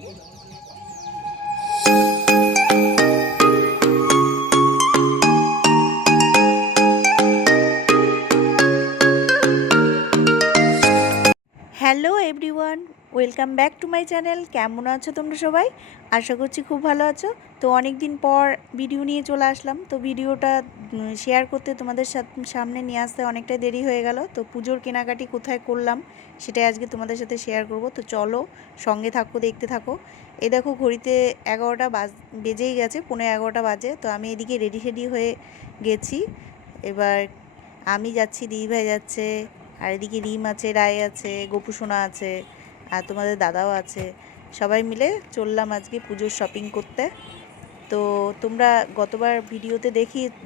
Hello everyone, welcome back to my channel. কেমন আছো তোমরা সবাই? আশা করছি খুব ভালো আছো। তো অনেক দিন পর ভিডিও নিয়ে চলে আসলাম। তো ভিডিওটা শেয়ার করতে তোমাদের সামনে নিয়ে আসতে অনেকটাই দেরি হয়ে গেল। তো পুজোর কেনাকাটি কোথায় করলাম সেটাই আজকে তোমাদের সাথে শেয়ার করব। তো চলো সঙ্গে থাকো, দেখতে থাকো। এই দেখো ঘড়িতে 11টা বেজেই গেছে, 11:15 বাজে। তো আমি এদিকে রেডি হয়ে গেছি। এবার আমি যাচ্ছি, দিদিভাই যাচ্ছে, আর এদিকে রিম আছে, রায় আছে, গোপুসোনা আছে, আর তোমাদের দাদাও আছে। সবাই মিলে চললাম আজকে পুজোর শপিং করতে। তো তোমরা গতবার ভিডিওতে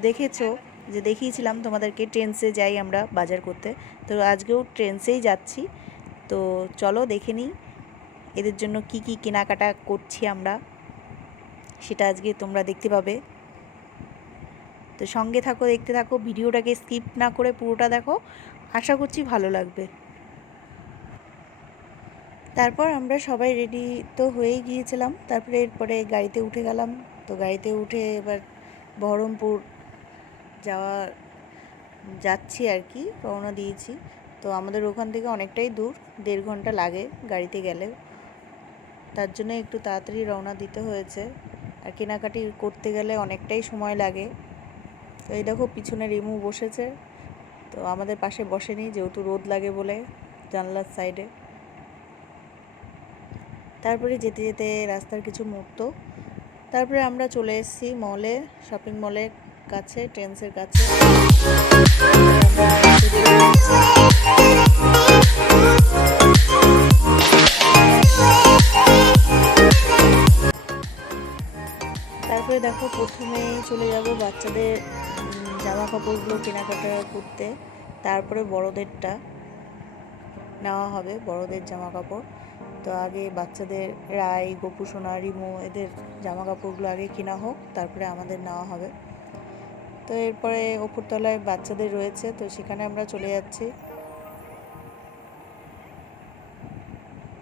দেখেছো যে দেখিয়েছিলাম তোমাদেরকে ট্রেন্সে যাই আমরা বাজার করতে। তো আজকেও ট্রেন্সেই যাচ্ছি। তো চলো দেখে নিই এদের জন্য কি কি কেনাকাটা করছি আমরা, সেটা আজকে তোমরা দেখতে পাবে। তো সঙ্গে থাকো, দেখতে থাকো, ভিডিওটাকে স্কিপ না করে পুরোটা দেখো, আশা করছি ভালো লাগবে। তারপর আমরা সবাই রেডি তো হয়েই গিয়েছিলাম। তারপরে এরপরে গাড়িতে উঠে গেলাম। তো গাড়িতে উঠে এবার বহরমপুর যাচ্ছি আর কি, রওনা দিয়েছি। তো আমাদের ওখান থেকে অনেকটাই দূর, 1.5 ঘন্টা লাগে গাড়িতে গেলে। তার জন্য একটু তাড়াতাড়ি রওনা দিতে হয়েছে। আর কেনাকাটি করতে গেলে অনেকটাই সময় লাগে। তো এই দেখো পিছনে রিমু বসেছে। তো আমাদের পাশে বসেনি, যেহেতু রোদ লাগে বলে, জানলার সাইডে। তারপরে যেতে যেতে রাস্তার কিছু মুহূর্ত, তারপরে আমরা চলে এসেছি মলে, শপিং মলের কাছে, ট্রেন্সের কাছে। তারপরে দেখো প্রথমেই চলে যাব বাচ্চাদের জামা কাপড়গুলো কেনাকাটা করতে, তারপরে বড়দেরটা নেওয়া হবে, বড়দের জামা কাপড়। তো আগে বাচ্চাদের রাই, গোপুসোনা, রিমু এদের জামা কাপড়গুলো আগে কেনা হোক, তারপরে আমাদের নেওয়া হবে। তো এরপরে ওপরতলায় বাচ্চাদের রয়েছে, তো সেখানে আমরা চলে যাচ্ছি।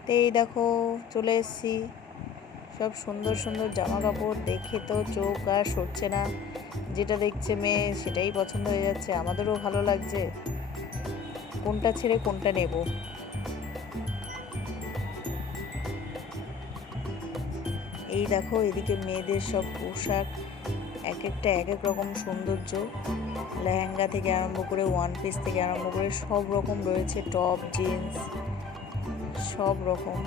তো এই দেখো চলে এসেছি। সব সুন্দর সুন্দর জামা কাপড় দেখে তো চোখ আর সরছে না। যেটা দেখছে মেয়ে সেটাই পছন্দ হয়ে যাচ্ছে, আমাদেরও ভালো লাগছে। কোনটা ছেড়ে কোনটা নেব। এই দেখো এদিকে মেয়েদের সব পোশাক, এক একটা এক এক রকম সৌন্দর্য। লেহেঙ্গা থেকে আরম্ভ করে, ওয়ান পিস থেকে আরম্ভ করে সব রকম রয়েছে, টপ, জিন্স, সব রকম।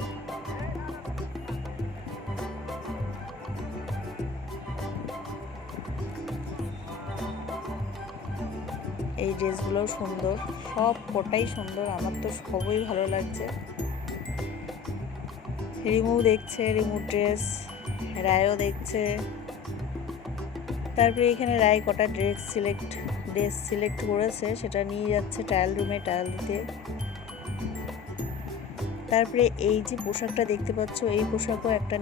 এই ড্রেসগুলোও সুন্দর, সব কটাই সুন্দর, আমার তো সবই ভালো লাগছে। রিমু দেখছে, রিমু ড্রেস, রায়ও দেখছে। তারপরে এখানে রায় কটা ড্রেস সিলেক্ট করেছে, সেটা নিয়ে যাচ্ছে ট্রায়াল রুমে ট্রায়াল দিতে। তারপরে এই যে পোশাকটা দেখতে পাচ্ছ, এই পোশাকও একটা